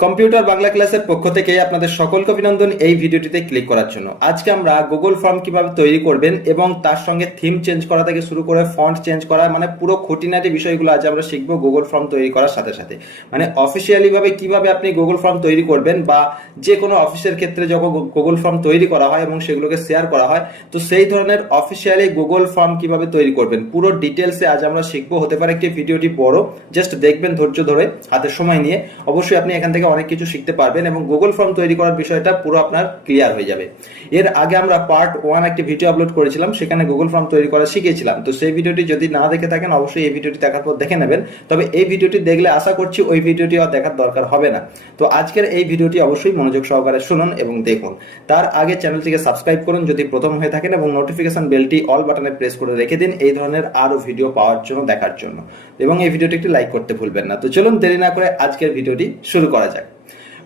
Computer Bangla ক্লাসের পক্ষ থেকে আপনাদের সকলকে অভিনন্দন এই ভিডিওটিতে ক্লিক করার জন্য। আজকে আমরা গুগল ফর্ম কীভাবে তৈরি করবেন এবং তার সঙ্গে থিম চেঞ্জ করা থেকে শুরু করে ফন্ট চেঞ্জ করা মানে পুরো খুঁটিনাটি বিষয়গুলো আজ আমরা শিখব গুগল ফর্ম তৈরি করার সাথে সাথে। মানে অফিসিয়ালি ভাবে কীভাবে আপনি গুগল ফর্ম তৈরি করবেন বা যে কোনো অফিসের ক্ষেত্রে যখন গুগল ফর্ম তৈরি করা হয় এবং সেগুলোকে শেয়ার করা হয়, তো সেই ধরনের অফিসিয়ালি গুগল ফর্ম কীভাবে তৈরি করবেন, পুরো ডিটেলসে আজ আমরা শিখব। হতে পারে একটি ভিডিওটি বড় জাস্ট দেখবেন ধৈর্য ধরে, হাতে সময় নিয়ে। অবশ্যই আপনি এখান থেকে অনেক কিছু শিখতে পারবেন এবং গুগল ফর্ম তৈরি করার বিষয়টা পুরো আপনার ক্লিয়ার হয়ে যাবে। এর আগে আমরা পার্ট ওয়ান একটি ভিডিও আপলোড করেছিলাম, সেখানে গুগল ফর্ম তৈরি করা শিখিয়েছিলাম। তো সেই ভিডিওটি যদি না দেখে থাকেন, অবশ্যই এই ভিডিওটি দেখার পর দেখে নেবেন। তবে এই ভিডিওটি দেখলে আশা করছি ওই ভিডিওটি আর দেখার দরকার হবে না। তো আজকের এই ভিডিওটি অবশ্যই মনোযোগ সহকারে শুনুন এবং দেখুন। তার আগে চ্যানেলটিকে সাবস্ক্রাইব করুন যদি প্রথম হয়ে থাকেন এবং নোটিফিকেশন বেলটি অল বাটনে প্রেস করে রেখে দিন এই ধরনের আরও ভিডিও পাওয়ার জন্য দেখার জন্য। এবং এই ভিডিওটি একটি লাইক করতে ভুলবেন না। তো চলুন দেরি না করে আজকের ভিডিওটি শুরু করা যাক।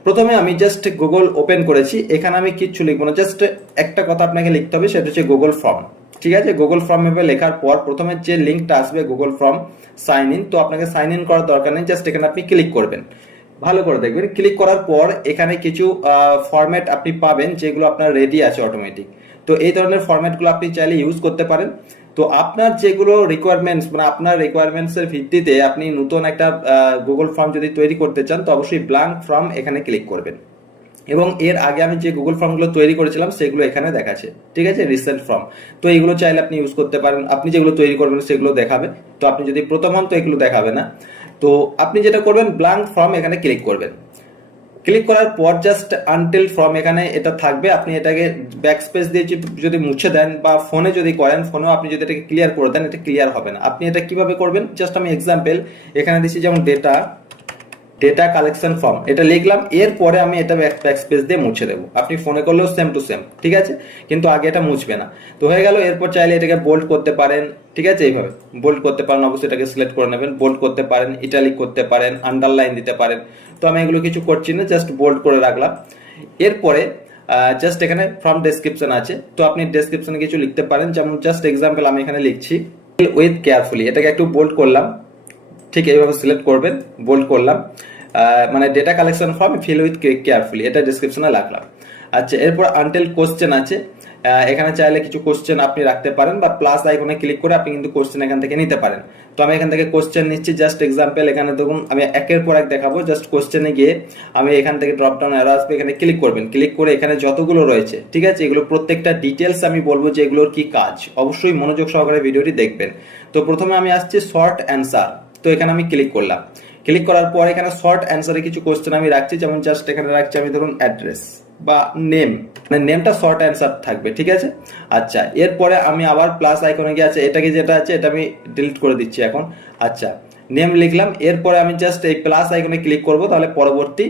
প্রথমে আমি জাস্ট গুগল ওপেন করেছি, এখানে আমি কিচ্ছু লিখব না জাস্ট একটা কথা আপনাকে লিখতে হবে, সেটা হচ্ছে গুগল ফর্ম ঠিক আছে? গুগল ফর্ম এভাবে লেখার পর প্রথমে যে লিঙ্কটা আসবে গুগল ফর্ম সাইন ইন তো আপনাকে সাইন ইন করার দরকার নেই জাস্ট এখানে আপনি ক্লিক করবেন। ভালো করে দেখবেন ক্লিক করার পর এখানে কিছু ফরম্যাট আপনি পাবেন, যেগুলো আপনার রেডি আছে অটোমেটিক তো এই ধরনের ফরম্যাটগুলো আপনি চাইলে ইউজ করতে পারেন। তো আপনার যেগুলো রিকোয়ারমেন্টস মানে আপনার রিকোয়ারমেন্টস এর ভিত্তিতে আপনি নতুন একটা গুগল ফর্ম যদি তৈরি করতে চান, তো অবশ্যই ব্ল্যাঙ্ক ফর্ম এখানে ক্লিক করবেন। এবং এর আগে আমি যে গুগল ফর্মগুলো তৈরি করেছিলাম, সেগুলো এখানে দেখাচ্ছে। ঠিক আছে? রিসেন্ট ফর্ম তো এইগুলো চাইলে আপনি ইউজ করতে পারেন। আপনি যেগুলো তৈরি করবেন, সেগুলো দেখাবে। তো আপনি যদি প্রথম হন তো এগুলো দেখাবে না, তো আপনি যেটা করবেন ব্ল্যাঙ্ক ফর্ম এখানে ক্লিক করবেন। ক্লিক করার পর জাস্ট আনটিল ফ্রম এখানে এটা থাকবে, আপনি এটাকে ব্যাক স্পেস দিয়ে যদি মুছে দেন বা ফোনে যদি করেন ফোনেও আপনি যদি এটাকে ক্লিয়ার করে দেন, এটা ক্লিয়ার হবে না। আপনি এটা কীভাবে করবেন? জাস্ট আমি এক্সাম্পল এখানে দিচ্ছি যেমন ডেটা ডেটা কালেকশন ফর্ম এটা লিখলাম, এরপরে আমি এটা ব্যাক স্পেস দিয়ে মুছে দেবো। আপনি ফোনে করলেও সেম টু সেম ঠিক আছে? কিন্তু আগে এটা মুছবে না। তো হয়ে গেল, এরপর চাইলে এটাকে বোল্ড করতে পারেন, ঠিক আছে? এইভাবে। বোল্ড করতে পারেন, অবশ্যই এটাকে সিলেক্ট করে নেবেন। বোল্ড করতে পারেন ইটালিক করতে পারেন আন্ডারলাইন দিতে পারেন। তো আমি এগুলো কিছু করছি না জাস্ট বোল্ড করে রাখলাম। এরপরে জাস্ট এখানে ফ্রম ডেসক্রিপশন আছে। তো আপনি ডেসক্রিপশনে কিছু লিখতে পারেন। যেমন জাস্ট এক্সাম্পল আমি এখানে লিখছি উইথ কেয়ারফুলি এটাকে একটু বোল্ড করলাম। ঠিক এইভাবে সিলেক্ট করবেন বোল্ড করলাম। মানে data collection form fill with carefully এটা ডিসক্রিপশনে রাখলাম। আচ্ছা এরপর আনটেল কোশ্চেন আছে। এখানে চাইলে কিছু কোশ্চেন আপনি রাখতে পারেন বা প্লাস আইকনে ক্লিক করে আপনি কিন্তু কোশ্চেন এখান থেকে নিতে পারেন। তো আমি এখান থেকে কোশ্চেন নিচ্ছি জাস্ট এক্সাম্পল এখানে দেখুন, আমি একের পর এক দেখাবো জাস্ট কোশ্চেনে গিয়ে আমি এখান থেকে ড্রপ ডাউন অ্যারো আসবে, এখানে ক্লিক করবেন। ক্লিক করে এখানে যতগুলো রয়েছে, ঠিক আছে, এগুলো প্রত্যেকটা ডিটেলস আমি বলব যে এগুলোর কি কাজ। অবশ্যই মনোযোগ সহকারে ভিডিওটি দেখবেন। তো প্রথমে আমি আসছি শর্ট অ্যান্সার তো এখানে আমি ক্লিক করলাম। ক্লিক করার পর এখানে শর্ট অ্যান্সারে কিছু কোশ্চেন আমি রাখছি, যেমন জাস্ট এখানে রাখছি আমি ধরুন অ্যাড্রেস বা নেম মানে নেমটা শর্ট অ্যান্সার থাকবে, ঠিক আছে? আচ্ছা এরপরে আমি আবার প্লাস আইকনে গিয়ে আছে এটাকে যেটা আছে, এটা আমি ডিলিট করে দিচ্ছি এখন। আচ্ছা নেম লিখলাম, এরপরে আমি জাস্ট এই প্লাস আইকনে ক্লিক করব, তাহলে পরবর্তী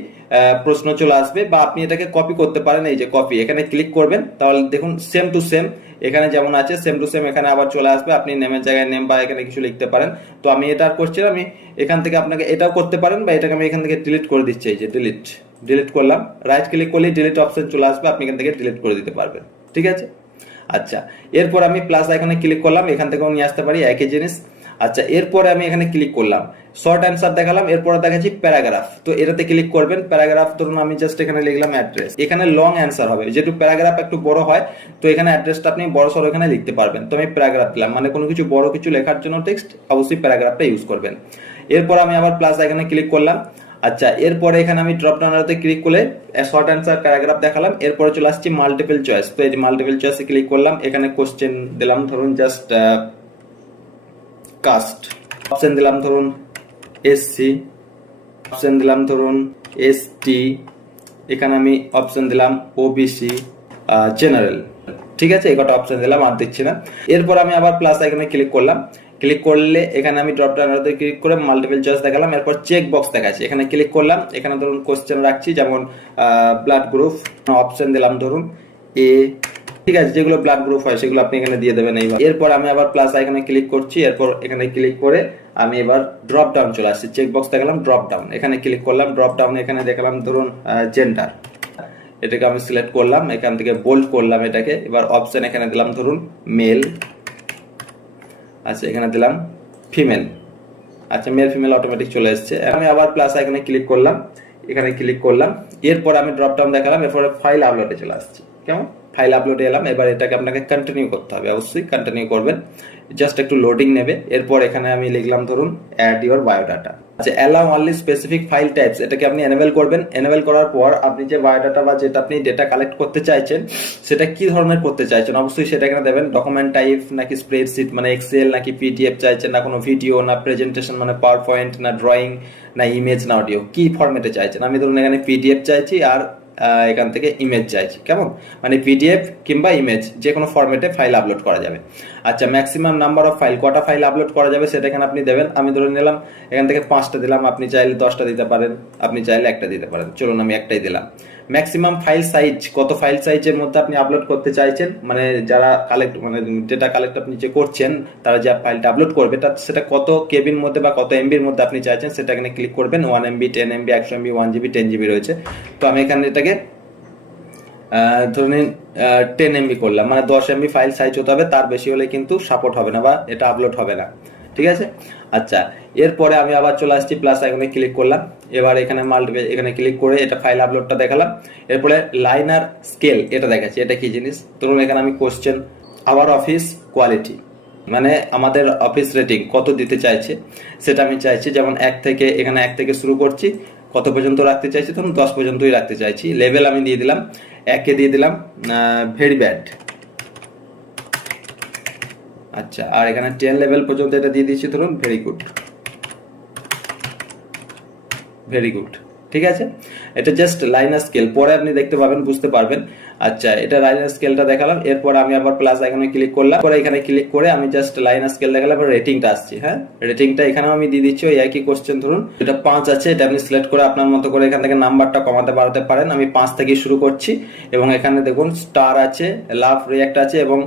প্রশ্ন চলে আসবে, বা আপনি এটাকে কপি করতে পারেন, এই যে কপি এখানে ক্লিক করবেন, তাহলে দেখুন সেম টু সেম এখানে যেমন আছে সেম টু সেম এখানে আবার চলে আসবে। আপনি নেমের জায়গায় নেম বা এখানে কিছু লিখতে পারেন। তো আমি এটা করছি আমি এখান থেকে আপনাকে এটাও করতে পারেন বা এটাকে আমি এখান থেকে ডিলিট করে দিচ্ছি, এই যে ডিলিট ডিলিট করলাম। রাইট ক্লিক করলে ডিলিট অপশন চলে আসবে, আপনি এখান থেকে ডিলিট করে দিতে পারবেন। ঠিক আছে? আচ্ছা এরপর আমি প্লাস আইকনে ক্লিক করলাম, এখান থেকেও নিয়ে আসতে পারি, একই জিনিস। আচ্ছা এরপরে আমি এখানে ক্লিক করলাম। শর্ট অ্যান্সার দেখালাম, এরপরে দেখাচ্ছি প্যারাগ্রাফ তো এটাতে ক্লিক করবেন প্যারাগ্রাফ ধরুন আমি জাস্ট এখানে লিখলাম অ্যাড্রেস এখানে লং অ্যান্সার হবে, যেহেতু প্যারাগ্রাফ একটু বড় হয়, তো এখানে অ্যাড্রেসটা আপনি বড় সড়ো এখানে লিখতে পারবেন। তো আমি প্যারাগ্রাফ দিলাম মানে কোনো কিছু বড় কিছু লেখার জন্য টেক্সট অবশ্যই প্যারাগ্রাফটা ইউজ করবেন। এরপর আমি আবার প্লাস এখানে ক্লিক করলাম। আচ্ছা এরপরে এখানে আমি ড্রপ ডাউনারতে ক্লিক করে শর্ট অ্যান্সার প্যারাগ্রাফ দেখালাম। এরপরে চলে আসছি মাল্টিপল চয়েস তো এই মাল্টিপল চয়েসে ক্লিক করলাম, এখানে কোশ্চেন দিলাম, ধরুন জাস্ট কাস্ট অপশন দিলাম ধরুন এসসি অপশন দিলাম ধরুন এসটি এখানে আমি অপশন দিলাম ওবিসি জেনারেল ঠিক আছে, এই কটা অপশন দিলাম, আর দিচ্ছি না। এরপর আমি আবার প্লাস আইকনে ক্লিক করলাম। ক্লিক করলে এখানে আমি ড্রপ ডাউনতে ক্লিক করে মাল্টিপল চয়েস দেখালাম, এরপর চেক বক্স দেখাচ্ছি। এখানে ক্লিক করলাম, এখানে ধরুন কোশ্চেন রাখছি, যেমন ব্লাড গ্রুপ অপশন দিলাম ধরুন এ ঠিক আছে, যেগুলো ব্লাড গ্রুপ হয়, সেগুলো আপনি এখানে দিয়ে দেবেন এইবার। এরপর আমি আবার প্লাস আইকনে ক্লিক করছি, এরপর এখানে ক্লিক করে আমি এবার ড্রপ ডাউন চলে আসছি। চেক বক্স দেখালাম ড্রপ ডাউন এখানে ক্লিক করলাম ড্রপ ডাউন এখানে দেখালাম, ধরুন জেন্ডার এটাকে আমি সিলেক্ট করলাম, এখান থেকে বোল্ড করলাম এটাকে। এবার অপশন এখানে দিলাম, ধরুন মেল আচ্ছা এখানে দিলাম ফিমেল আচ্ছা মেল ফিমেল অটোমেটিক চলে এসছে। আমি আবার প্লাস আইকনে ক্লিক করলাম, এখানে ক্লিক করলাম। এরপর আমি ড্রপ ডাউন দেখালাম, এরপরে ফাইল আপলোডে চলে আসছি। কেমন? ফাইল আপলোডে এলাম, এবার এটাকে আপনাকে কন্টিনিউ করতে হবে, অবশ্যই কন্টিনিউ করবেন। জাস্ট একটু লোডিং নেবে, এরপর এখানে আমি লিখলাম ধরুন অ্যাড ইওর বায়োডাটা আচ্ছা allow only specific file types এটাকে আপনি এনেবেল করবেন। এনেবেল করার পর আপনি যে বায়োডাটা বা যেটা আপনি ডেটা কালেক্ট করতে চাইছেন, সেটা কি ধরনের করতে চাইছেন? অবশ্যই সেটা এখানে দেবেন ডকুমেন্ট টাইপ নাকি স্প্রেডশিট মানে এক্সেল নাকি পিডিএফ চাইছেন, না কোনো ভিডিও না প্রেজেন্টেশন মানে পাওয়ার পয়েন্ট না ড্রয়িং না ইমেজ না অডিও কি ফরম্যাটে চাইছেন? আমি ধরুন এখানে পিডিএফ চাইছি, আর এখান থেকে ইমেজ চাইছি। কেমন? মানে পিডিএফ কিংবা ইমেজ যে কোনো ফর্মেটে ফাইল আপলোড করা যাবে। আচ্ছা ম্যাক্সিমাম নাম্বার অফ ফাইল কটা ফাইল আপলোড করা যাবে সেটা এখানে আপনি দেবেন। আমি ধরে নিলাম, এখান থেকে পাঁচটা দিলাম, আপনি চাইলে দশটা দিতে পারেন, আপনি চাইলে একটা দিতে পারেন। চলুন, আমি একটাই দিলাম। ম্যাক্সিমাম ফাইল সাইজ কত ফাইল সাইজের মধ্যে আপনি আপলোড করতে চাইছেন? মানে যারা কালেক্ট মানে ডেটা কালেক্ট আপনি যে করছেন, তারা যে ফাইলটা আপলোড করবে তা সেটা কত কেবির মধ্যে বা কত এমবির মধ্যে আপনি চাইছেন, সেটা এখানে ক্লিক করবেন। ওয়ান এমবি টেন এমবি একশো MB one GB ten GB রয়েছে। তো আমি এখানে এটাকে ধরে নিন টেন এমবি করলাম। মানে দশ এমবি ফাইল সাইজ হতে হবে, তার বেশি হলে কিন্তু সাপোর্ট হবে না বা এটা আপলোড হবে না। ঠিক আছে? আচ্ছা এরপরে আমি আবার চলে আসছি প্লাস আইকনে ক্লিক করলাম। এবার এখানে মাল্টি এখানে ক্লিক করে এটা ফাইল আপলোডটা দেখালাম। এরপরে লাইনার স্কেল এটা দেখাচ্ছি। এটা কি জিনিস? ধরুন, এখানে আমি কোশ্চেন আওয়ার অফিস কোয়ালিটি মানে আমাদের অফিস রেটিং কত দিতে চাইছে? সেটা আমি চাইছি, যেমন এক থেকে, এখানে এক থেকে শুরু করছি। কত পর্যন্ত রাখতে চাইছি ধরুন দশ পর্যন্তই রাখতে চাইছি। লেভেল আমি দিয়ে দিলাম, একে দিয়ে দিলাম ভেরি ব্যাড আচ্ছা আর এখানে টেন লেভেল পর্যন্ত এটা দিয়ে দিচ্ছি ধরুন ভেরি গুড ভেরি গুড ঠিক আছে? এটা জাস্ট লাইনার স্কেল পরে আপনি দেখতে পাবেন, বুঝতে পারবেন। আচ্ছা এটা লাইনার স্কেলটা দেখালাম। এরপর আমি আবার প্লাস আইকনে ক্লিক করলাম। পরে এখানে ক্লিক করে আমি জাস্ট লাইনার স্কেল দেখালাম, এবার রেটিংটা আসছে হ্যাঁ? রেটিংটা এখানেও আমি দিয়ে দিচ্ছি, ওই একই কোশ্চেন ধরুন। এটা পাঁচ আছে, এটা আপনি সিলেক্ট করে আপনার মতো করে এখান থেকে নাম্বারটা কমাতে বাড়াতে পারেন। আমি পাঁচ থেকে শুরু করছি, এবং এখানে দেখুন স্টার আছে লাভ রিয়াক্ট আছে, এবং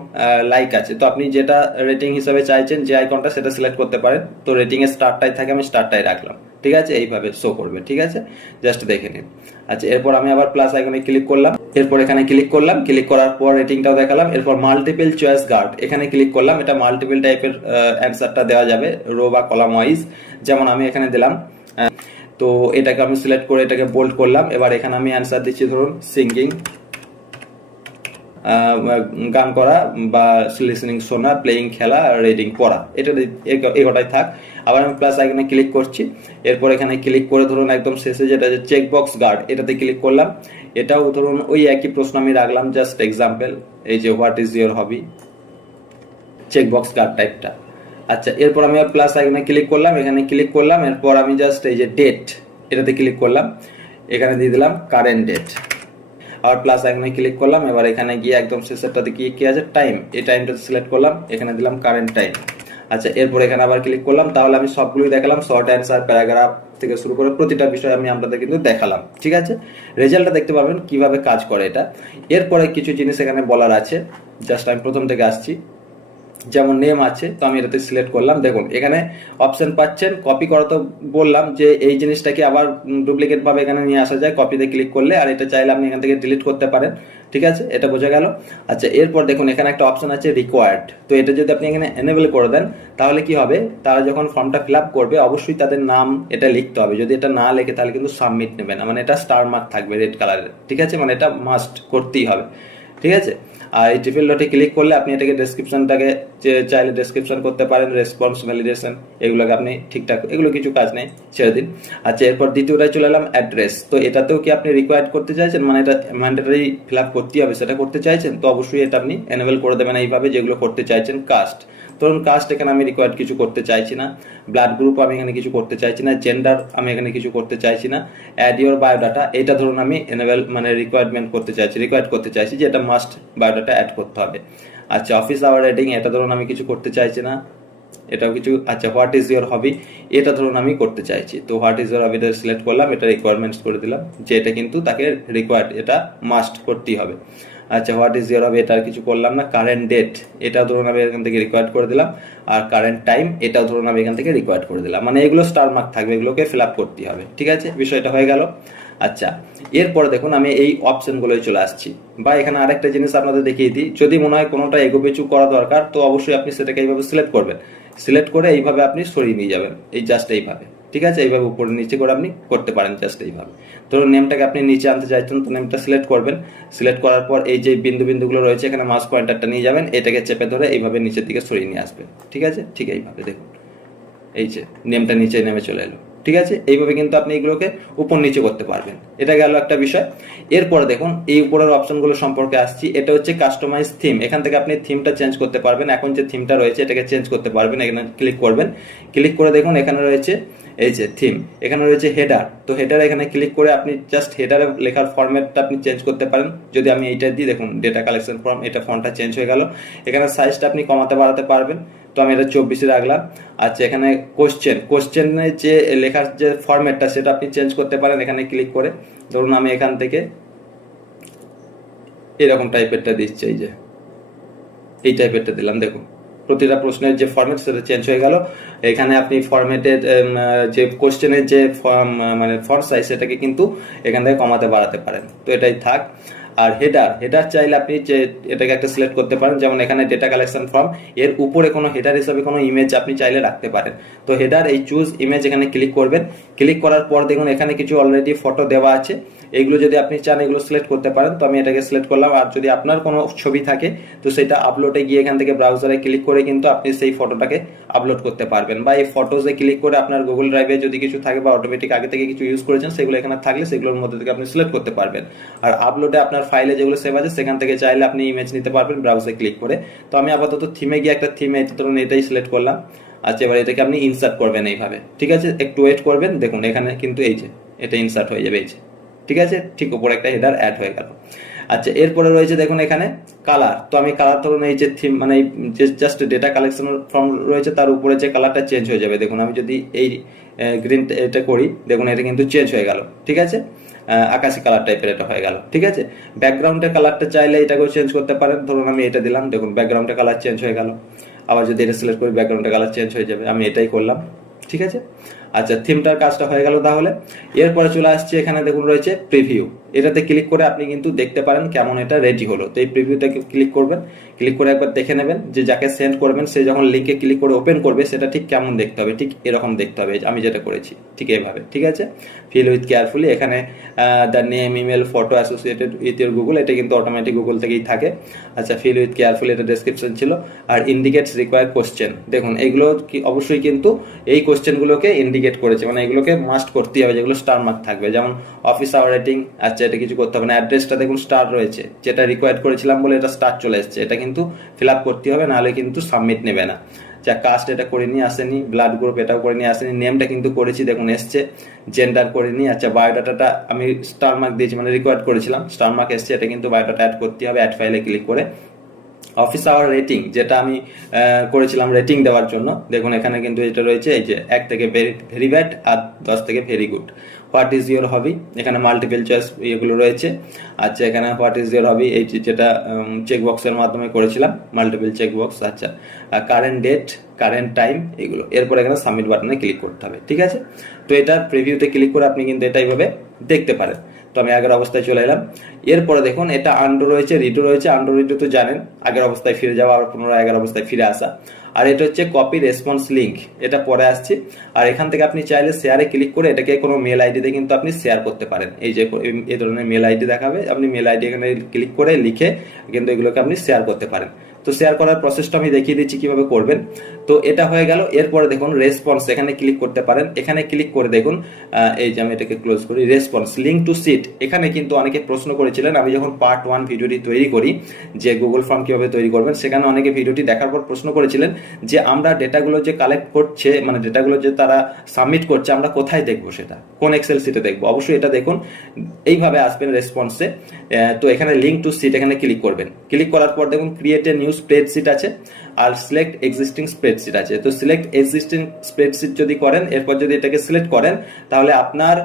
লাইক আছে। তো আপনি যেটা রেটিং হিসাবে চাইছেন, যে আইকনটা সেটা সিলেক্ট করতে পারেন। তো রেটিং এর স্টারটাই থাকে, আমি স্টারটাই রাখলাম। ঠিক আছে? এইভাবে শো করবে ঠিক আছে? জাস্ট দেখে নিন। আচ্ছা এরপর আমি আবার প্লাস আইকনে ক্লিক করলাম। এরপর এখানে ক্লিক করলাম। ক্লিক করার পর রেটিংটাও দেখালাম। এরপর মাল্টিপল চয়েস গার্ড এখানে ক্লিক করলাম। এটা মাল্টিপল টাইপের অ্যান্সারটা দেওয়া যাবে। রো বা কলাম ওয়াইজ যেমন আমি এখানে দিলাম তো এটাকে আমি সিলেক্ট করে এটাকে বোল্ড করলাম। এবার এখানে আমি অ্যান্সার দিচ্ছি, ধরুন সিঙ্গিং গান করা বা লিসনিং শোনা প্লেয়িং খেলা রিডিং পড়া। এটা এগোটাই থাক। আবার আমি প্লাস আইকনে ক্লিক করছি। এরপর এখানে ক্লিক করে ধরুন একদম শেষে যেটা যে চেক বক্স গার্ড এটাতে ক্লিক করলাম। এটাও ধরুন ওই একই প্রশ্ন আমি রাখলাম জাস্ট এক্সাম্পল এই যে what is your hobby check box grid টাইপটা আচ্ছা এরপর আমি প্লাস আইকনে ক্লিক করলাম, এখানে ক্লিক করলাম, এরপর আমি জাস্ট এই যে ডেট এটাতে ক্লিক করলাম। এখানে দিয়ে দিলাম কারেন্ট ডেট আবার প্লাস আইকনে ক্লিক করলাম, এবার এখানে গিয়ে একদম শেষেরটাতে গিয়ে কি আছে? টাইম এই টাইমটা সিলেক্ট করলাম, এখানে দিলাম কারেন্ট টাইম আচ্ছা এরপর এখানে আবার ক্লিক করলাম, তাহলে আমি সবগুলোই দেখালাম শর্ট অ্যান্সার প্যারাগ্রাফ থেকে শুরু করে প্রতিটা বিষয় আমি আপনাদের কিন্তু দেখালাম, ঠিক আছে? রেজাল্টটা দেখতে পাবেন কীভাবে কাজ করে এটা। এরপরে কিছু জিনিস এখানে বলার আছে জাস্ট আমি প্রথম থেকে আসছি। যেমন নেম আছে, তো আমি এটাতে সিলেক্ট করলাম। দেখুন, এখানে অপশন পাচ্ছেন কপি করা তো বললাম যে এই জিনিসটাকে আবার ডুপ্লিকেট ভাবে এখানে নিয়ে আসা যায় কপিতে ক্লিক করলে, আর এটা চাইলে আপনি এখান থেকে ডিলিট করতে পারেন। ঠিক আছে? এটা বোঝা গেল? আচ্ছা এরপর দেখুন, এখানে একটা অপশন আছে রিকোয়ার্ড তো এটা যদি আপনি এখানে এনেবল করে দেন, তাহলে কি হবে? তারা যখন ফর্মটা ফিল আপ করবে, অবশ্যই তাদের নাম এটা লিখতে হবে। যদি এটা না লেখে, তাহলে কিন্তু সাবমিট নেবে না। মানে এটা স্টার মার্ক থাকবে রেড কালারের ঠিক আছে? মানে এটা মাস্ট করতেই হবে। ঠিক আছে? আর এই ট্রিপল ডটে ক্লিক করলে আপনি এটাকে ডেসক্রিপশনটাকে চাইলে ডেসক্রিপশন করতে পারেন রেসপন্স ভ্যালিডেশন এগুলোকে আপনি ঠিকঠাক, এগুলো কিছু কাজ নেই, ছেড়ে দিন। আচ্ছা এরপর দ্বিতীয়টায় চলে এলাম অ্যাড্রেস তো এটাতেও কি আপনি রিকোয়ার্ড করতে চাইছেন? মানে এটা ম্যান্ডেটারি ফিল আপ করতেই হবে, সেটা করতে চাইছেন? তো অবশ্যই এটা আপনি এনেবল করে দেবেন এইভাবে যেগুলো করতে চাইছেন কাস্ট ধরুন কাস্ট এখানে আমি রিকোয়ার্ড কিছু করতে চাইছি না। ব্লাড গ্রুপ আমি এখানে কিছু করতে চাইছি না। জেন্ডার আমি এখানে কিছু করতে চাইছি না। অ্যাড ইওর বায়োডাটা এটা ধরুন আমি এনেবল মানে রিকোয়ারমেন্ট করতে চাইছি রিকোয়ার্ড করতে চাইছি যে এটা মাস্ট বায়োডাটা অ্যাড করতে হবে। আচ্ছা অফিস আওয়ার রাইটিং এটা ধরুন আমি কিছু করতে চাইছি না। এটাও কিছু আচ্ছা হোয়াট ইজ ইয়োর হবি এটা ধরুন আমি করতে চাইছি। তো হোয়াট ইজ ইয়োর হবিটা সিলেক্ট করলাম, এটা রিকোয়ারমেন্টস করে দিলাম। যে এটা কিন্তু তাকে রিকোয়ার্ড এটা মাস্ট করতেই হবে। আচ্ছা হোয়াট ইজ ইয়োর হবি এটা আর কিছু করলাম না। কারেন্ট ডেট এটা ধরুন আমি এখান থেকে রিকোয়ার্ড করে দিলাম। আর কারেন্ট টাইম এটাও ধরুন আমি এখান থেকে রিকোয়ার্ড করে দিলাম। মানে এগুলো স্টার মার্ক থাকবে, এগুলোকে ফিল আপ করতে হবে। ঠিক আছে? বিষয়টা হয়ে গেল। আচ্ছা এরপরে দেখুন আমি এই অপশনগুলোয় চলে আসছি। বা এখানে আরেকটা জিনিস আপনাদের দেখিয়ে দিই। যদি মনে হয় কোনোটা এগোপিচু করা দরকার, তো অবশ্যই আপনি সেটাকে এইভাবে সিলেক্ট করবেন। সিলেক্ট করে এইভাবে আপনি সরিয়ে নিয়ে যাবেন। এই জাস্ট এইভাবে। ঠিক আছে? এইভাবে উপরে নিচে করে আপনি করতে পারেন জাস্ট এইভাবে। ধরুন নেমটাকে আপনি নিচে আনতে চাইছেন, তো নেমটা সিলেক্ট করবেন। সিলেক্ট করার পর এই যে বিন্দু বিন্দুগুলো রয়েছে, এখানে মাস পয়েন্টারটা নিয়ে যাবেন, এটাকে চেপে ধরে এইভাবে নিচের দিকে সরিয়ে নিয়ে আসবেন। ঠিক আছে? ঠিক এইভাবে দেখুন। এই যে নেমটা নিচে নেমে চলে এলো। ঠিক আছে? এইভাবে কিন্তু আপনি এগুলোকে উপর নিচে করতে পারবেন। এটা গেল একটা বিষয়। এরপরে দেখুন, এই উপরের অপশনগুলো সম্পর্কে আসছি। এটা হচ্ছে কাস্টমাইজ থিম এখান থেকে আপনি থিমটা চেঞ্জ করতে পারবেন। এখন যে থিমটা রয়েছে, এটাকে চেঞ্জ করতে পারবেন। এখানে ক্লিক করবেন। ক্লিক করে দেখুন, এখানে রয়েছে এই যে থিম এখানে রয়েছে হেডার তো হেডার এখানে ক্লিক করে আপনি জাস্ট হেডারে লেখার ফরম্যাটটা আপনি চেঞ্জ করতে পারেন। যদি আমি এইটা দিই, দেখুন ডেটা কালেকশন ফর্ম এটা ফর্মটা চেঞ্জ হয়ে গেল। এখানে সাইজটা আপনি কমাতে বাড়াতে পারবেন। তো আমি এটা চব্বিশে রাখলাম। আচ্ছা এখানে কোশ্চেন কোশ্চেনের যে লেখার যে ফরম্যাটটা সেটা আপনি চেঞ্জ করতে পারেন এখানে ক্লিক করে। ধরুন আমি এখান থেকে এরকম টাইপেরটা দিচ্ছি, এই যে। এই টাইপেরটা দিলাম, দেখুন। প্রতিটা প্রশ্নের যে ফরম্যাট সেটা চেঞ্জ হয়ে গেল। এখানে আপনি ফরম্যাটের যে কোশ্চেনের যে ফর্ম মানে ফর্ম সাইজ সেটাকে কিন্তু এখান থেকে কমাতে বাড়াতে পারেন। তো এটাই থাক। আর হেডার হেডার চাইলে আপনি যে এটাকে একটা সিলেক্ট করতে পারেন, যেমন এখানে ডেটা কালেকশন ফর্ম এর উপরে কোনো হেডার হিসাবে কোনো ইমেজ আপনি চাইলে রাখতে পারেন। তো হেডার এই চুজ ইমেজ এখানে ক্লিক করবেন। ক্লিক করার পর দেখুন এখানে কিছু অলরেডি ফটো দেওয়া আছে। এগুলো যদি আপনি চান, এগুলো সিলেক্ট করতে পারেন। তো আমি এটাকে সিলেক্ট করলাম। আর যদি আপনার কোনো ছবি থাকে, তো সেটা আপলোডে গিয়ে এখান থেকে ব্রাউজারে ক্লিক করে কিন্তু আপনি সেই ফটোটাকে আপলোড করতে পারবেন। বা এই ফটোজে ক্লিক করে আপনার গুগল ড্রাইভে যদি কিছু থাকে বা অটোমেটিক আগে থেকে কিছু ইউজ করেছেন, সেগুলো এখানে থাকলে সেগুলোর মধ্যে থেকে আপনি সিলেক্ট করতে পারবেন। আর আপলোডে আপনার ফাইলে যেগুলো সেভ আছে, সেখান থেকে চাইলে আপনি ইমেজ নিতে পারবেন ব্রাউজারে ক্লিক করে। তো আমি আপাতত থিমে গিয়ে একটা থিমে ধরুন এটাই সিলেক্ট করলাম। আচ্ছা এবার এটাকে আপনি ইনসার্ট করবেন এইভাবে। ঠিক আছে? একটু ওয়েট করবেন। দেখুন, এখানে কিন্তু এই যে, এটা ইনসার্ট হয়ে যাবে এই যে। ঠিক আছে? ঠিক উপরে একটা হেডার অ্যাড হয়ে গেল। আচ্ছা এরপরে রয়েছে দেখুন এখানে কালার তো আমি কালার ধরুন এই যে থিম মানে জাস্ট ডেটা কালেকশন ফর্ম রয়েছে, তার উপরে যে কালারটা চেঞ্জ হয়ে যাবে। দেখুন, আমি যদি এই গ্রিন এটা করি, দেখুন, এটা কিন্তু চেঞ্জ হয়ে গেল। ঠিক আছে? আকাশি কালার টাইপের এটা হয়ে গেল, ঠিক আছে? ব্যাকগ্রাউন্ডের কালারটা চাইলে এটাকেও চেঞ্জ করতে পারেন। ধরুন আমি এটা দিলাম, দেখুন ব্যাকগ্রাউন্ডের কালার চেঞ্জ হয়ে গেল। আবার যদি এটা সিলেক্ট করি ব্যাকগ্রাউন্ডের কালার চেঞ্জ হয়ে যাবে। আমি এটাই করলাম, ঠিক আছে? আচ্ছা থিমটার কাজটা হয়ে গেল তাহলে। এরপরে চলে আসছে, এখানে দেখুন রয়েছে প্রিভিউ এটাতে ক্লিক করে আপনি কিন্তু দেখতে পারেন কেমন এটা রেডি হলো। তো এই প্রিভিউতে ক্লিক করবেন ক্লিক করে একবার দেখে নেবেন যে যাকে সেন্ড করবেন, সে যখন লিঙ্কে ক্লিক করে ওপেন করবে, সেটা ঠিক কেমন দেখতে হবে? ঠিক এরকম দেখতে হবে আমি যেটা করেছি, ঠিক এইভাবে ঠিক আছে? ফিল উইথ কেয়ারফুলি এখানে the name email photo associated with your Google এটা কিন্তু অটোমেটিক গুগল থেকেই থাকে। আচ্ছা ফিল উইথ কেয়ারফুলি এটা ডেসক্রিপশন ছিল। আর ইন্ডিকেটস রিকোয়ার কোশ্চেন দেখুন, এগুলো কি, অবশ্যই কিন্তু এই কোশ্চেনগুলোকে ইন্ডিকেট করেছে মানে এগুলোকে মাস্ট করতেই হবে, যেগুলো স্টার মার্ক থাকবে। যেমন অফিস আওয়ার রেটিং আচ্ছা এটা কিছু করতে হবে না। অ্যাড্রেসটা দেখুন স্টার রয়েছে। যেটা রিকোয়ার্ড করেছিলাম বলে এটা স্টার চলে এসেছে। এটা কিন্তু ফিল আপ করতে হবে, নাহলে কিন্তু সাবমিট নেবে না। যা কাস্ট এটা করে নিয়ে আসেনি ব্লাড গ্রুপ এটাও করে নিয়ে আসেনি নেমটা কিন্তু করেছি, দেখুন এসছে জেন্ডার করে নিয়ে আচ্ছা বায়োডাটাটা আমি স্টার মার্ক দিয়েছি মানে রিকোয়ার্ড করেছিলাম স্টার মার্ক এসছে, এটা কিন্তু বায়োডাটা অ্যাড করতে হবে অ্যাড ফাইলে ক্লিক করে। অফিস আওয়ার রেটিং যেটা আমি করেছিলাম রেটিং দেওয়ার জন্য, দেখুন এখানে কিন্তু এটা রয়েছে, এই যে এক থেকে ভেরি ভেরি ব্যাড আর দশ থেকে very good what is your hobby এখানে মাল্টিপল চয়েস এগুলো রয়েছে। আচ্ছা এখানে হোয়াট ইজ ইউর হবি এই যেটা চেক বক্সের মাধ্যমে করেছিলাম মাল্টিপল চেক বক্স আচ্ছা কারেন্ট ডেট কারেন্ট টাইম এগুলো। এরপর এখানে সাবমিট বাটনে ক্লিক করতে হবে, ঠিক আছে? তো এটা প্রিভিউতে ক্লিক করে আপনি কিন্তু এটা এইভাবে দেখতে পারেন। তো আমি আগের অবস্থায় চলে এলাম। এরপরে দেখুন, এটা আন্ডো রয়েছে রিডো রয়েছে। আন্ডো রিডো তো জানেন, আগের অবস্থায় ফিরে যাওয়া আর পুনরায় আগের অবস্থায় ফিরে আসা। আর এটা হচ্ছে কপি রেসপন্স লিঙ্ক এটা পরে আসছে। আর এখান থেকে আপনি চাইলে শেয়ারে ক্লিক করে এটাকে কোনো মেল আইডিতে কিন্তু আপনি শেয়ার করতে পারেন। এই যে এই- ধরনের মেল আইডি দেখাবে। আপনি মেল আইডি এখানে ক্লিক করে লিখে কিন্তু এগুলোকে আপনি শেয়ার করতে পারেন। তো শেয়ার করার প্রসেসটা আমি দেখিয়ে দিচ্ছি কীভাবে করবেন। তো এটা হয়ে গেল। এরপরে দেখুন রেসপন্স এখানে ক্লিক করতে পারেন। এখানে ক্লিক করে দেখুন এই যে আমি এটাকে ক্লোজ করি রেসপন্স লিঙ্ক টু সিট এখানে কিন্তু অনেকে প্রশ্ন করেছিলেন, আমি যখন পার্ট ওয়ান ভিডিওটি তৈরি করি, যে গুগল ফর্ম কীভাবে তৈরি করবেন, সেখানে অনেকে ভিডিওটি দেখার পর প্রশ্ন করেছিলেন যে আমরা ডেটাগুলো যে কালেক্ট করছে মানে ডেটাগুলো যে তারা সাবমিট করছে, আমরা কোথায় দেখব সেটা? কোন এক্সেল সিটে দেখব? অবশ্যই এটা দেখুন। এইভাবে আসবেন রেসপন্সে তো এখানে লিঙ্ক টু সিট এখানে ক্লিক করবেন। ক্লিক করার পর দেখুন ক্রিয়েট এ নিউ স্প্রেডশিট আছে। আর সিলেক্ট এক্সিস্টিং স্প্রেডশিট আছে। তো সিলেক্ট এক্সিস্টিং স্প্রেডশিট যদি করেন, এরপর যদি এটাকে সিলেক্ট করেন, তাহলে আপনার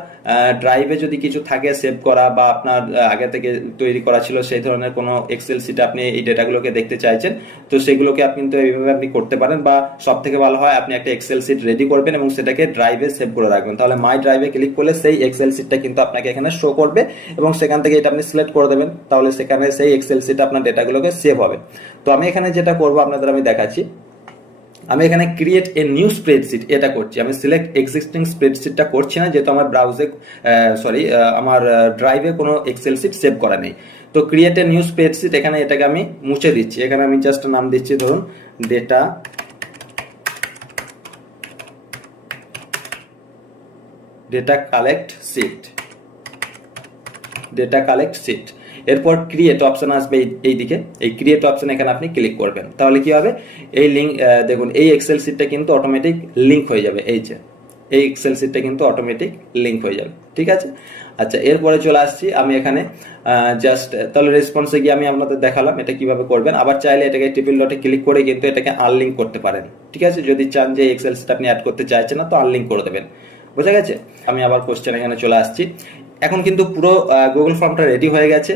ড্রাইভে যদি কিছু থাকে সেভ করা বা আপনার আগে থেকে তৈরি করা ছিল সেই ধরনের কোনো এক্সেল সিটে আপনি এই ডেটাগুলোকে দেখতে চাইছেন, তো সেগুলোকে আপনি কিন্তু এইভাবে আপনি করতে পারেন বা সব থেকে ভালো হয় আপনি একটা এক্সেল সিট রেডি করবেন এবং সেটাকে ড্রাইভে সেভ করে রাখবেন। তাহলে মাই ড্রাইভে ক্লিক করলে সেই এক্সেল সিটটা কিন্তু আপনাকে এখানে শো করবে এবং সেখান থেকে এটা আপনি সিলেক্ট করে দেবেন। তাহলে সেখানে সেই এক্সেল সিটে আপনার ডেটাগুলোকে সেভ হবে। তো আমি এখানে যেটা করব, আপনাদের আমি দেখাচ্ছি। আমি এখানে ক্রিয়েট এ নিউ স্প্রেডশিট এটা করছি। আমি সিলেক্ট এক্সিস্টিং স্প্রেডশিটটা করছি না, যেহেতু আমার ব্রাউজে সরি আমার ড্রাইভে কোনো এক্সেল শিট সেভ করা নেই। তো ক্রিয়েট এ নিউ স্প্রেডশিট এখানে এটাকে আমি মুছে দিচ্ছি। এখানে আমি জাস্ট নাম দিচ্ছি, ধরুন data data collect sheet data collect sheet এরপর ক্রিয়েট অপশন আসবে এই- এইদিকে এই ক্রিয়েট অপশন এখানে আপনি ক্লিক করবেন। তাহলে কি হবে? এই লিঙ্ক দেখুন, এই এক্সেল সিটটা কিন্তু অটোমেটিক লিঙ্ক হয়ে যাবে। এই যে, এই এক্সেল সিটটা কিন্তু অটোমেটিক লিঙ্ক হয়ে যাবে। ঠিক আছে? আচ্ছা এরপরে চলে আসছি আমি এখানে জাস্ট তাহলে রেসপন্সে গিয়ে আমি আপনাদের দেখালাম এটা কীভাবে করবেন। আবার চাইলে এটাকে টিপিল ডটে ক্লিক করে কিন্তু এটাকে আনলিঙ্ক করতে পারেন। ঠিক আছে? যদি চান যে এক্সেল সিট আপনি অ্যাড করতে চাইছেন না, তো আনলিঙ্ক করে দেবেন। বোঝা গেছে? আমি আবার কোশ্চেন এখানে চলে আসছি। এখন কিন্তু পুরো গুগল ফর্মটা রেডি হয়ে গেছে।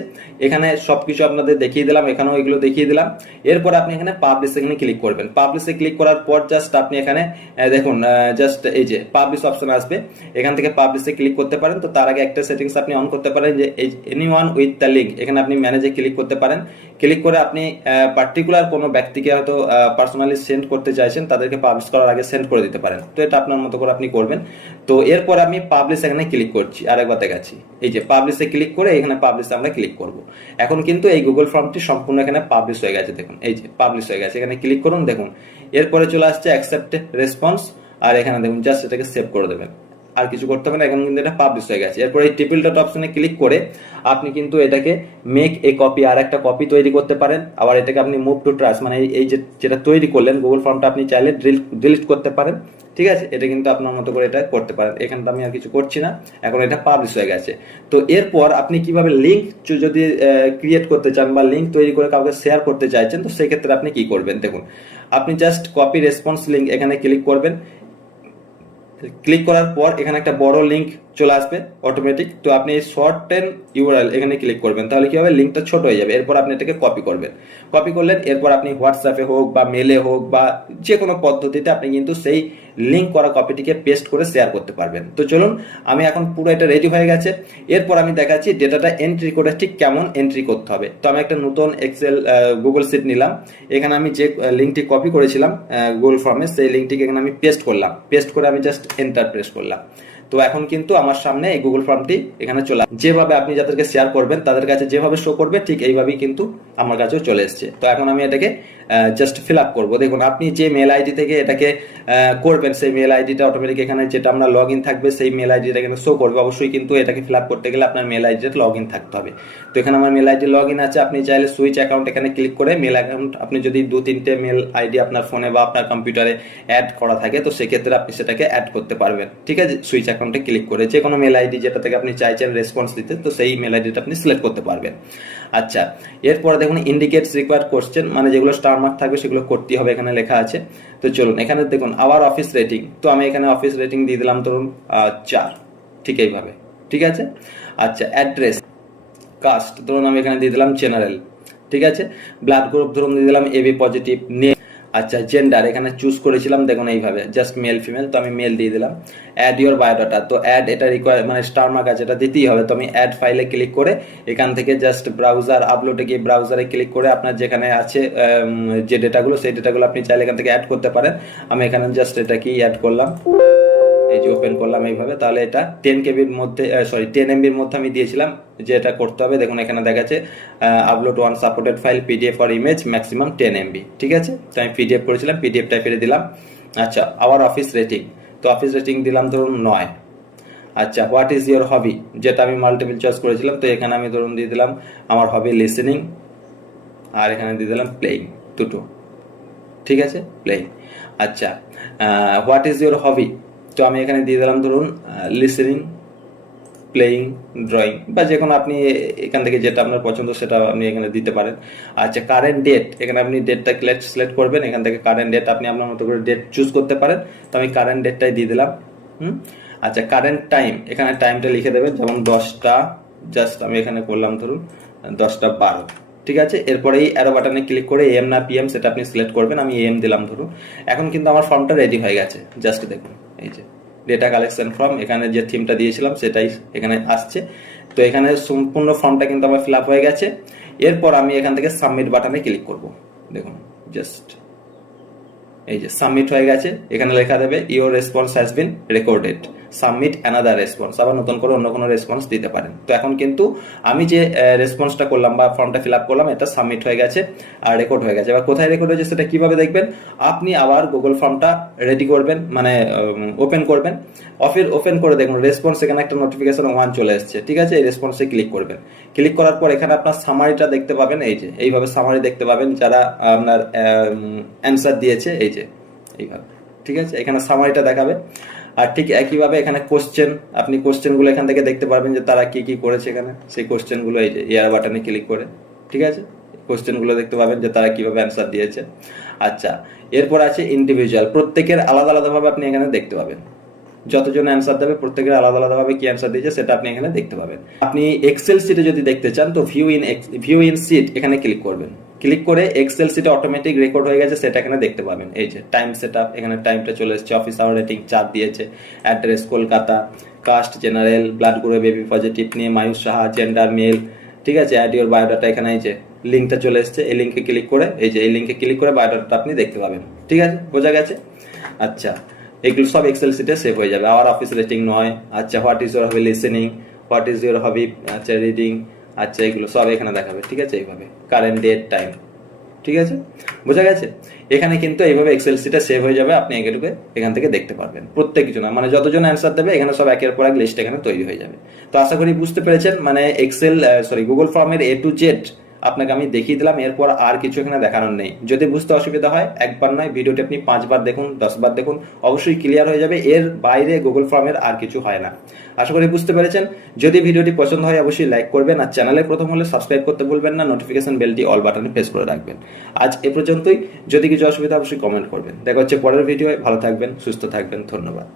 এখানে সবকিছু আপনাদের দেখিয়ে দিলাম, এখানেও এগুলো দেখিয়ে দিলাম। এরপর আপনি এখানে পাবলিশ এখানে ক্লিক করবেন। পাবলিশে ক্লিক করার পর জাস্ট আপনি এখানে দেখুন জাস্ট এই যে পাবলিশ অপশন আসবে। এখান থেকে পাবলিশে ক্লিক করতে পারেন। তো তার আগে একটা সেটিংস আপনি অন করতে পারেন যে any one with the link এখানে আপনি ম্যানেজে ক্লিক করতে পারেন। ক্লিক করে আপনি পার্টিকুলার কোনো ব্যক্তিকে হয়তো পার্সোনালি সেন্ড করতে চাইছেন, তাদেরকে পাবলিশ করার আগে সেন্ড করে দিতে পারেন। তো এটা আপনার মতো করে আপনি করবেন। তো এরপর আমি পাবলিশ এখানে ক্লিক করছি, আরেকবার দেখাচ্ছি। এই যে পাবলিশে ক্লিক করে এখানে পাবলিশে আমরা ক্লিক করব। এখন কিন্তু এই গুগল ফর্মটি সম্পূর্ণ এখানে পাবলিশ হয়ে গেছে, দেখুন। এই যে পাবলিশ হয়ে গেছে, এখানে ক্লিক করুন, দেখুন। এরপরে চলে আসছে অ্যাকসেপ্ট রেসপন্স আর এখানে দেখুন জাস্ট এটাকে সেভ করে দেবেন। আর কিছু করতে হবে না, এখন কিন্তু এটা পাবলিশ হয়ে গেছে। এরপর এই ট্রিপল ডট অপশনে ক্লিক করে আপনি কিন্তু এটাকে মেক এ কপি আর একটা কপি তৈরি করতে পারেন। আবার এটাকে আপনি মুভ টু ট্রাস মানে এই- যে যেটা তৈরি করলেন গুগল ফর্মটা আপনি চাইলে ডিলিট করতে পারেন। ঠিক আছে? এটা কিন্তু আপনার মতো করে এটা করতে পারেন। এখানে তো আমি আর কিছু করছি না। এখন এটা পাবলিশ হয়ে গেছে। তো এরপর আপনি কীভাবে লিঙ্ক যদি ক্রিয়েট করতে চান বা লিঙ্ক তৈরি করে কাউকে শেয়ার করতে চাইছেন, তো সেক্ষেত্রে আপনি কি করবেন? দেখুন, আপনি জাস্ট কপি রেসপন্স লিঙ্ক এখানে ক্লিক করবেন। ক্লিক করার পর এখানে একটা বড় লিংক চলে আসবে অটোমেটিক তো আপনি এই শর্ট টেন ইউআরএল এখানে ক্লিক করবেন, তাহলে কি হবে? লিঙ্কটা ছোট হয়ে যাবে। এরপর আপনি এটাকে কপি করবেন। কপি করলেন, এরপর আপনি হোয়াটসঅ্যাপে হোক বা মেলে হোক বা যে কোনো পদ্ধতিতে আপনি কিন্তু সেই লিঙ্ক করা কপিটিকে পেস্ট করে শেয়ার করতে পারবেন। তো চলুন, আমি এখন পুরো এটা রেডি হয়ে গেছে। এরপর আমি দেখাচ্ছি ডেটাটা এন্ট্রি করে ঠিক কেমন এন্ট্রি করতে হবে। তো আমি একটা নতুন এক্সেল গুগল সিট নিলাম। এখানে আমি যে লিঙ্কটি কপি করেছিলাম গুগল ফর্মে সেই লিঙ্কটিকে এখানে আমি পেস্ট করলাম। পেস্ট করে আমি জাস্ট এন্টার প্রেস করলাম। তো এখন কিন্তু আমার সামনে এই গুগল ফর্মটি এখানে চলে। যেভাবে আপনি যাদেরকে শেয়ার করবেন, তাদের কাছে যেভাবে শো করবে, ঠিক এইভাবেই কিন্তু আমার কাছেও চলে এসছে তো এখন আমি এটাকে জাস্ট ফিল আপ করব। দেখুন, আপনি যে মেল আইডি থেকে এটাকে করবেন, সেই মেল আইডিটা অটোমেটিক এখানে যেটা আমরা লগ ইন থাকবে, সেই মেল আইডিটা এখানে শো করবে। অবশ্যই কিন্তু এটাকে ফিল আপ করতে গেলে আপনার মেল আইডিটা লগ ইন থাকতে হবে। তো এখানে আমার মেল আইডি লগ ইন আছে। আপনি চাইলে সুইচ অ্যাকাউন্ট এখানে ক্লিক করে মেল অ্যাকাউন্ট আপনি যদি দু, তিনটে মেল আইডি আপনার ফোনে বা আপনার কম্পিউটারে অ্যাড করা থাকে, তো সেক্ষেত্রে আপনি সেটাকে অ্যাড করতে পারবেন। ঠিক আছে? সুইচ অ্যাকাউন্টে ক্লিক করে যে কোনো মেল আইডি যেটা থেকে আপনি চাইছেন রেসপন্স দিতে তো সেই মেল আইডিটা আপনি সিলেক্ট করতে পারবেন। আচ্ছা এরপরে দেখুন ইন্ডিকেটস রিকোয়ার কোশ্চেন মানে যেগুলো স্টার মার্ক থাকবে সেগুলো করতেই হবে, এখানে লেখা আছে। তো চলুন, এখানে দেখুন আওয়ার অফিস রেটিং তো আমি এখানে অফিস রেটিং দিয়ে দিলাম, ধরুন চার, ঠিক এইভাবে, ঠিক আছে? আচ্ছা অ্যাড্রেস কাস্ট ধরুন আমি এখানে দিয়ে দিলাম জেনারেল ঠিক আছে? ব্লাড গ্রুপ ধরুন, দিয়ে দিলাম এবি পজিটিভ নেম আচ্ছা জেন্ডার এখানে চুজ করেছিলাম, দেখুন এইভাবে জাস্ট মেল ফিমেল তো আমি মেল দিয়ে দিলাম। অ্যাড ইউর বায়োডাটা তো অ্যাড এটা রিকোয়ার মানে স্টার মার্ক আছে, এটা দিতেই হবে, তো আমি অ্যাড ফাইলে ক্লিক করে এখান থেকে জাস্ট ব্রাউজার আপলোডে গিয়ে ব্রাউজারে ক্লিক করে আপনার যেখানে আছে যে ডেটাগুলো সেই ডেটাগুলো আপনি চাইলে এখান থেকে অ্যাড করতে পারেন। আমি এখানে জাস্ট এটা কি অ্যাড করলাম? এই যে ওপেন করলাম এইভাবে, তাহলে এটা টেন কেবির মধ্যে সরি টেন এমবির মধ্যে আমি দিয়েছিলাম, যে এটা করতে হবে। দেখুন, এখানে দেখাচ্ছে upload one supported file PDF আর ইমেজ ম্যাক্সিমাম টেন এমবি ঠিক আছে? তো আমি পিডিএফ করেছিলাম পিডিএফ টাইপের দিলাম। আচ্ছা আওয়ার অফিস রেটিং তো অফিস রেটিং দিলাম ধরুন নয়। আচ্ছা হোয়াট ইজ ইয়োর হবি যেটা আমি মাল্টিপল চয়েস করেছিলাম, তো এখানে আমি ধরুন দিয়ে দিলাম, আমার হবি লিসেনিং আর এখানে দিয়ে দিলাম প্লেইং দুটো। ঠিক আছে? প্লেইং আচ্ছা হোয়াট ইজ ইয়োর হবি তো আমি এখানে দিয়ে দিলাম ধরুন লিসেনিং প্লেইং ড্রয়িং বা যে কোনো আপনি এখান থেকে যেটা আপনার পছন্দ সেটা আপনি এখানে দিতে পারেন। আচ্ছা কারেন্ট ডেট এখানে আপনি ডেটটা সিলেক্ট করবেন, এখান থেকে কারেন্ট ডেট আপনি আপনার মতো করে ডেট চুজ করতে পারেন। তো আমি কারেন্ট ডেটটাই দিয়ে দিলাম, হুম? আচ্ছা কারেন্ট টাইম এখানে টাইমটা লিখে দেবেন, যেমন দশটা জাস্ট আমি এখানে করলাম ধরুন, দশটা বারো। ঠিক আছে? এরপরে এই অ্যারো বাটনে ক্লিক করে এম না পিএম সেটা আপনি সিলেক্ট করবেন, আমি এম দিলাম ধরুন। এখন কিন্তু আমার ফর্মটা রেডি হয়ে গেছে। জাস্ট দেখুন, এই যে ডেটা কালেকশন ফর্ম এখানে যে থিমটা দিয়েছিলাম সেটাই এখানে আসছে। তো এখানে সম্পূর্ণ ফর্মটা কিন্তু আমার ফিল আপ হয়ে গেছে। এরপর আমি এখান থেকে সাবমিট বাটনে ক্লিক করব। দেখুন জাস্ট এই যে সাবমিট হয়ে গেছে, এখানে লেখা দেবে your response has been recorded submit another response আবার নতুন করে অন্য কোনো রেসপন্স দিতে পারেন। তো এখন কিন্তু আমি যে রেসপন্সটা করলাম বা ফর্মটা ফিল আপ করলাম, এটা সাবমিট হয়ে গেছে আর রেকর্ড হয়ে গেছে। এবার কোথায় রেকর্ড হয়েছে সেটা কীভাবে দেখবেন? আপনি আবার গুগল ফর্মটা রেডি করবেন মানে ওপেন করবেন। অফিস ওপেন করে দেখুন রেসপন্স এখানে একটা নোটিফিকেশন ওয়ান চলে এসছে, ঠিক আছে? এই রেসপন্সে ক্লিক করবেন। ক্লিক করার পর এখানে আপনার সামারিটা দেখতে পাবেন, এই যে, এইভাবে সামারি দেখতে পাবেন যারা আপনার অ্যান্সার দিয়েছে, এই এইভাবে ঠিক আছে? এখানে সামারিটা দেখাবে। আর ঠিক একইভাবে এখানে কোশ্চেন আপনি কোশ্চেনগুলো এখান থেকে দেখতে পারবেন যে তারা কি কি করেছে এখানে। সেই কোশ্চেনগুলো এই যে এয়ার বাটনে ক্লিক করে। ঠিক আছে? কোশ্চেনগুলো দেখতে পাবেন যে তারা কীভাবে অ্যান্সার দিয়েছে। আচ্ছা এরপর আছে ইন্ডিভিজুয়াল প্রত্যেকের আলাদা আলাদাভাবে আপনি এখানে দেখতে পাবেন। যতজন অ্যান্সার দেবে, প্রত্যেকের আলাদা আলাদাভাবে কি অ্যান্সার দিয়েছে সেটা আপনি এখানে দেখতে পাবেন। আপনি এক্সেল সিটে যদি দেখতে চান, তো view in view in sheet এখানে ক্লিক করবেন। ক্লিক করে এক্সেল সিটে অটোমেটিক রেকর্ড হয়ে গেছে, সেটা এখানে দেখতে পাবেন। এই যে টাইম সেট আপ এখানে টাইমটা চলে এসেছে অফিস আওয়ার রেটিং চার দিয়েছে address Kolkata caste general blood group B positive নিয়ে মায়ুষ সাহা জেন্ডার মেল ঠিক আছে অ্যাড ইউর বায়োডাটা এখানে এই যে লিঙ্কটা চলে এসেছে, এই লিঙ্কে ক্লিক করে, এই যে এই লিঙ্কে ক্লিক করে বায়োডাটা আপনি দেখতে পাবেন। ঠিক আছে, বোঝা গেছে? আচ্ছা এগুলো সব এক্সেল সিটে সেভ হয়ে যাবে। আওয়ার অফিস রেটিং নয় আচ্ছা what is your hobby listening what is your hobby আচ্ছা রিডিং আচ্ছা এগুলো সব এখানে দেখাবে, ঠিক আছে? এইভাবে। কারেন্ট ডেট টাইম ঠিক আছে? বোঝা গেছে? এখানে কিন্তু এইভাবে এক্সেল সিটা সেভ হয়ে যাবে, আপনি এগুলোকে এখান থেকে দেখতে পারবেন। প্রত্যেক জন মানে যতজন অ্যান্সার দেবে, এখানে সব একের পর এক লিস্ট এখানে তৈরি হয়ে যাবে। তো আশা করি বুঝতে পেরেছেন মানে এক্সেল সরি গুগল ফর্মের এ টু জেড আপনাকে আমি দেখিয়ে দিলাম, এরপর আর কিছু এখানে দেখানোর নেই। যদি বুঝতে অসুবিধা হয়, একবার নয়, ভিডিওটি আপনি পাঁচবার দেখুন, দশবার দেখুন, অবশ্যই ক্লিয়ার হয়ে যাবে, এর বাইরে গুগল ফর্মের আর কিছু হয় না। আশা করি বুঝতে পেরেছেন। যদি ভিডিওটি পছন্দ হয়, অবশ্যই লাইক করবেন, আর চ্যানেলে প্রথম হলে সাবস্ক্রাইব করতে ভুলবেন না নোটিফিকেশন বেলটি অল বাটনে প্রেস করে রাখবেন। আজ এ পর্যন্তই। যদি কিছু অসুবিধা অবশ্যই কমেন্ট করবেন। দেখা হচ্ছে পরের ভিডিও ভালো থাকবেন, সুস্থ থাকবেন, ধন্যবাদ।